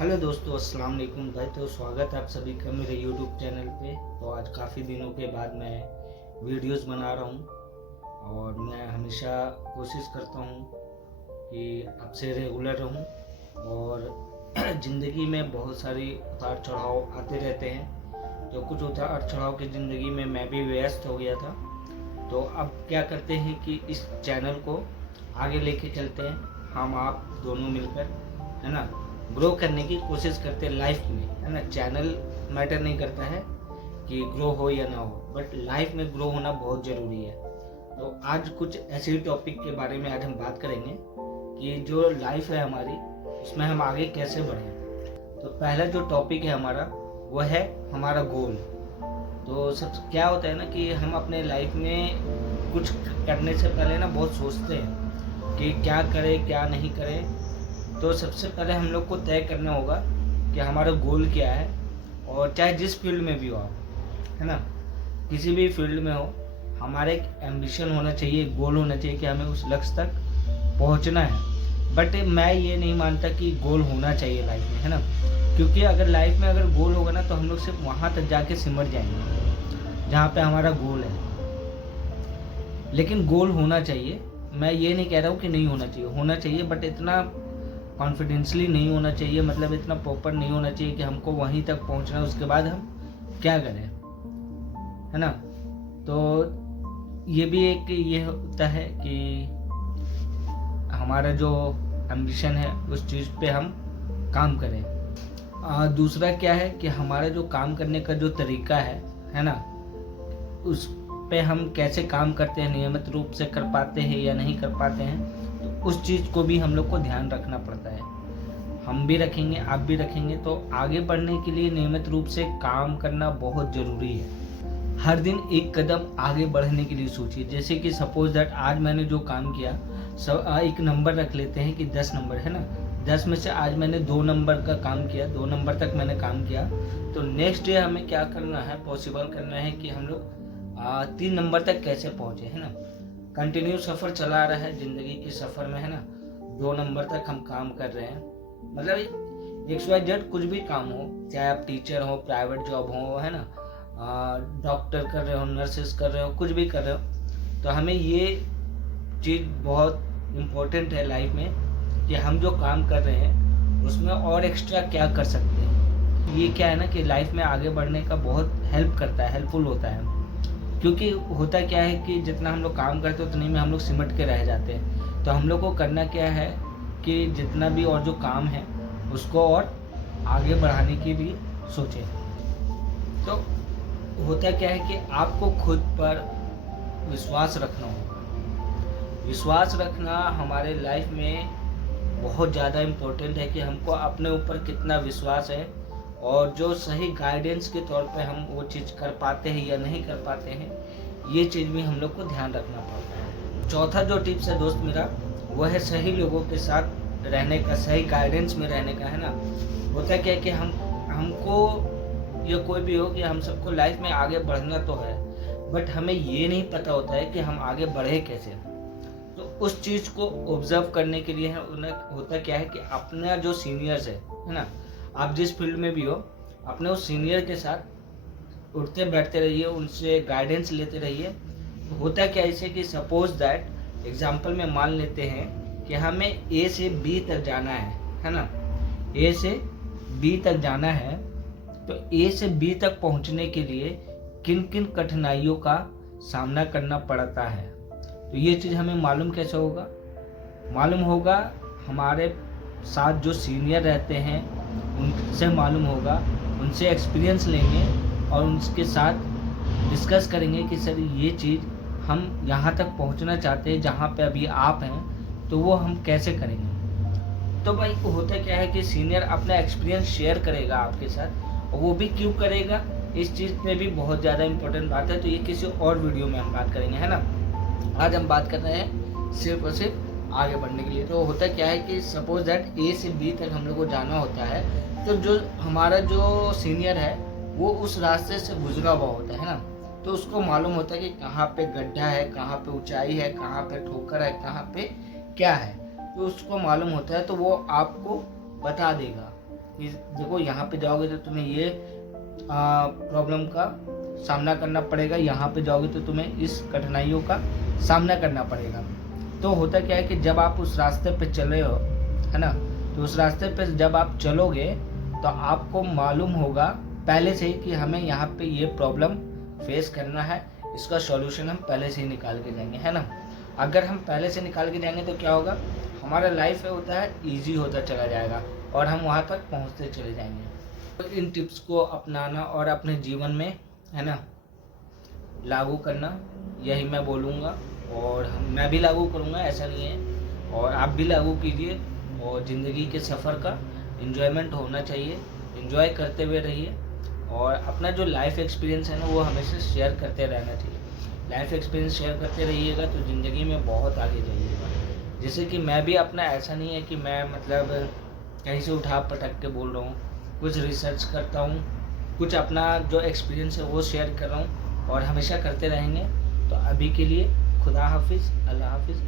Hello दोस्तों, अस्सलाम वालेकुम भाई। तो स्वागत है आप सभी का मेरे यूट्यूब चैनल पे। तो आज काफ़ी दिनों के बाद मैं वीडियोस बना रहा हूँ और मैं हमेशा कोशिश करता हूँ कि आपसे रेगुलर रहूँ। और ज़िंदगी में बहुत सारी उतार चढ़ाव आते रहते हैं। तो कुछ उतार चढ़ाव की ज़िंदगी में मैं भी व्यस्त हो गया था। तो अब क्या करते हैं कि इस चैनल को आगे लेके चलते हैं, हम आप दोनों मिलकर, है ना। ग्रो करने की कोशिश करते हैं लाइफ में, है ना। चैनल मैटर नहीं करता है कि ग्रो हो या ना हो, बट लाइफ में ग्रो होना बहुत ज़रूरी है। तो आज कुछ ऐसे टॉपिक के बारे में आज हम बात करेंगे कि जो लाइफ है हमारी, उसमें हम आगे कैसे बढ़ें। तो पहला जो टॉपिक है हमारा, वो है हमारा गोल। तो सब क्या होता है ना कि हम अपने लाइफ में कुछ करने से पहले ना बहुत सोचते हैं कि क्या करें क्या नहीं करें। तो सबसे पहले हम लोग को तय करना होगा कि हमारा गोल क्या है। और चाहे जिस फील्ड में भी हो आप, है ना, किसी भी फील्ड में हो, हमारा एक एम्बिशन होना चाहिए, एक गोल होना चाहिए कि हमें उस लक्ष्य तक पहुंचना है। बट मैं ये नहीं मानता कि गोल होना चाहिए लाइफ में, है ना। क्योंकि अगर लाइफ में अगर गोल होगा ना, तो हम लोग सिर्फ वहाँ तक जाके सिमट जाएंगे जहाँ पे हमारा गोल है। लेकिन गोल होना चाहिए। मैं ये नहीं कह रहा हूँ कि नहीं होना चाहिए, बट इतना कॉन्फिडेंसली नहीं होना चाहिए, मतलब इतना प्रॉपर नहीं होना चाहिए कि हमको वहीं तक पहुंचना है, उसके बाद हम क्या करें, है ना। तो ये भी एक ये होता है कि हमारा जो एम्बिशन है उस चीज़ पे हम काम करें। दूसरा क्या है कि हमारा जो काम करने का जो तरीका है ना, उस पे हम कैसे काम करते हैं, नियमित रूप से कर पाते हैं या नहीं कर पाते हैं, तो उस चीज़ को भी हम लोग को ध्यान रखना पड़ता है। हम भी रखेंगे, आप भी रखेंगे, तो आगे बढ़ने के लिए नियमित रूप से काम करना बहुत ज़रूरी है। हर दिन एक कदम आगे बढ़ने के लिए सोचिए। जैसे कि सपोज दैट आज मैंने जो काम किया, एक नंबर रख लेते हैं कि 10 नंबर, है ना। 10 में से आज मैंने 2 नंबर का काम किया, 2 नंबर तक मैंने काम किया। तो नेक्स्ट डे हमें क्या करना है, पॉसिबल करना है कि हम लोग 3 नंबर तक कैसे पहुँचे, है ना। कंटिन्यू सफ़र चला रहा है ज़िंदगी के सफ़र में, है ना। 2 नंबर तक हम काम कर रहे हैं, मतलब XYZ कुछ भी काम हो, चाहे आप टीचर हो, प्राइवेट जॉब हो, है ना, डॉक्टर कर रहे हो, नर्सेस कर रहे हो, कुछ भी कर रहे हो। तो हमें ये चीज़ बहुत इम्पोर्टेंट है लाइफ में कि हम जो काम कर रहे हैं उसमें और एक्स्ट्रा क्या कर सकते हैं। ये क्या है ना कि लाइफ में आगे बढ़ने का बहुत हेल्प करता है, हेल्पफुल होता है। क्योंकि होता क्या है कि जितना हम लोग काम करते हैं उतने में हम लोग सिमट के रह जाते हैं। तो हम लोग को करना क्या है कि जितना भी और जो काम है उसको और आगे बढ़ाने की भी सोचें। तो होता क्या है कि आपको खुद पर विश्वास रखना होगा। विश्वास रखना हमारे लाइफ में बहुत ज़्यादा इम्पोर्टेंट है कि हमको अपने ऊपर कितना विश्वास है, और जो सही गाइडेंस के तौर पे हम वो चीज़ कर पाते हैं या नहीं कर पाते हैं, ये चीज़ भी हम लोग को ध्यान रखना पड़ता है। चौथा जो टिप्स है दोस्त मेरा, वो है सही लोगों के साथ रहने का, सही गाइडेंस में रहने का, है ना। होता क्या है कि हमको ये कोई भी हो कि हम सबको लाइफ में आगे बढ़ना तो है, बट हमें ये नहीं पता होता है कि हम आगे बढ़े कैसे। तो उस चीज़ को ऑब्जर्व करने के लिए है उन्हें होता क्या है कि अपना जो सीनियर्स है ना, आप जिस फील्ड में भी हो, अपने उस सीनियर के साथ उठते बैठते रहिए, उनसे गाइडेंस लेते रहिए। होता क्या है इसे कि सपोज दैट एग्जांपल में मान लेते हैं कि हमें A से B तक जाना है ना। A से B तक जाना है, तो A से B तक पहुंचने के लिए किन किन कठिनाइयों का सामना करना पड़ता है। तो ये चीज़ हमें मालूम कैसे होगा, मालूम होगा हमारे साथ जो सीनियर रहते हैं उनसे मालूम होगा, उनसे एक्सपीरियंस लेंगे और उनके साथ डिस्कस करेंगे कि सर ये चीज़ हम यहाँ तक पहुँचना चाहते हैं जहाँ पे अभी आप हैं, तो वो हम कैसे करेंगे। तो भाई होता क्या है कि सीनियर अपना एक्सपीरियंस शेयर करेगा आपके साथ, और वो भी क्यों करेगा, इस चीज़ पे भी बहुत ज़्यादा इंपॉर्टेंट बात है। तो ये किसी और वीडियो में हम बात करेंगे, है ना। आज हम बात कर रहे हैं सिर्फ और सिर्फ आगे बढ़ने के लिए। तो होता क्या है कि सपोज दैट A से B तक हम लोग को जाना होता है, तो जो हमारा जो सीनियर है वो उस रास्ते से गुजरा हुआ होता है ना। तो उसको मालूम होता है कि कहाँ पे गड्ढा है, कहाँ पे ऊंचाई है, कहाँ पे ठोकर है, कहाँ पे क्या है, तो उसको मालूम होता है, तो वो आपको बता देगा। कि देखो यहाँ पे जाओगे तो तुम्हें ये प्रॉब्लम का सामना करना पड़ेगा, यहाँ पे जाओगे तो तुम्हें इस कठिनाइयों का सामना करना पड़ेगा। तो होता क्या है कि जब आप उस रास्ते पे चले हो, है ना, तो उस रास्ते पे जब आप चलोगे तो आपको मालूम होगा पहले से ही कि हमें यहाँ पे ये प्रॉब्लम फेस करना है, इसका सॉल्यूशन हम पहले से ही निकाल के जाएंगे, है ना। अगर हम पहले से निकाल के जाएंगे तो क्या होगा, हमारा लाइफ होता है ईजी होता चला जाएगा और हम वहाँ तक पहुँचते चले जाएंगे। तो इन टिप्स को अपनाना और अपने जीवन में, है ना, लागू करना, यही मैं बोलूँगा। और मैं भी लागू करूँगा, ऐसा नहीं है, और आप भी लागू कीजिए। और ज़िंदगी के सफ़र का एंजॉयमेंट होना चाहिए, एंजॉय करते हुए रहिए। और अपना जो लाइफ एक्सपीरियंस है ना, वो हमेशा शेयर करते रहना चाहिए। लाइफ एक्सपीरियंस शेयर करते रहिएगा तो ज़िंदगी में बहुत आगे जाइएगा। जैसे कि मैं भी अपना, ऐसा नहीं है कि मैं मतलब कहीं से उठा पटक के बोल रहा हूँ, कुछ रिसर्च करता हूँ, कुछ अपना जो एक्सपीरियंस है वो शेयर कर रहा हूँ और हमेशा करते रहेंगे। तो अभी के लिए खुदा हाफिज़, अल्लाह हाफिज़।